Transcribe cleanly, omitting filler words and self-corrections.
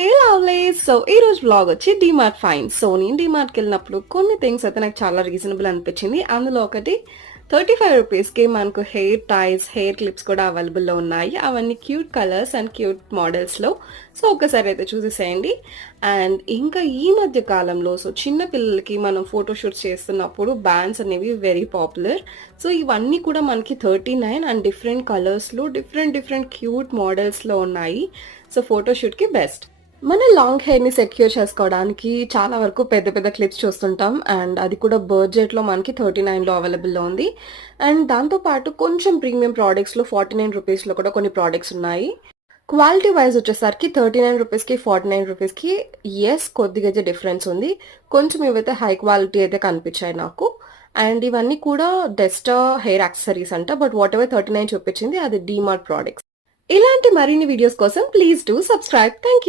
హే lovelies! So ఈరోజు vlog వచ్చి DMart finds. So నేను డీమార్ట్‌కి వెళ్ళినప్పుడు కొన్ని థింగ్స్ అయితే నాకు చాలా రీజనబుల్ అనిపించింది. అందులో ఒకటి ₹35కి మనకు హెయిర్ టైస్, హెయిర్ క్లిప్స్ కూడా అవైలబుల్‌లో ఉన్నాయి. అవన్నీ క్యూట్ కలర్స్ అండ్ క్యూట్ మోడల్స్‌లో. సో ఒక్కసారి అయితే చూసేసేయండి. అండ్ ఇంకా ఈ మధ్య కాలంలో చిన్న పిల్లలకి మనం ఫోటో షూట్స్ చేస్తున్నప్పుడు బ్యాండ్స్ అనేవి వెరీ పాపులర్. సో ఇవన్నీ కూడా మనకి 39 అండ్ డిఫరెంట్ కలర్స్‌లో డిఫరెంట్ క్యూట్ మోడల్స్‌లో ఉన్నాయి. సో ఫోటో షూట్‌కి బెస్ట్. మన లాంగ్ హెయిర్‌ని సెక్యూర్ చేసుకోవడానికి చాలా వరకు పెద్ద పెద్ద క్లిప్స్ చూస్తుంటాం. అండ్ అది కూడా బడ్జెట్‌లో మనకి 39లో అవైలబుల్‌లో ఉంది. అండ్ దాంతో పాటు కొంచెం ప్రీమియం ప్రొడక్ట్స్‌లో ₹49లో కూడా కొన్ని ప్రొడక్ట్స్ ఉన్నాయి. క్వాలిటీ వైస్ వచ్చేసరికి ₹39కి, ₹49కి యెస్ కొద్దిగా అయితే డిఫరెన్స్ ఉంది. కొంచెం ఇవైతే హై క్వాలిటీ అయితే కనిపించాయి నాకు. అండ్ ఇవన్నీ కూడా డెస్టా హెయిర్ యాక్సెసరీస్ అంట. బట్ వాటెవర్ 39 చూపించింది అది డీమార్ట్ ప్రొడక్ట్స్. ఇలాంటి మరిన్ని వీడియోస్ కోసం please do subscribe. Thank you.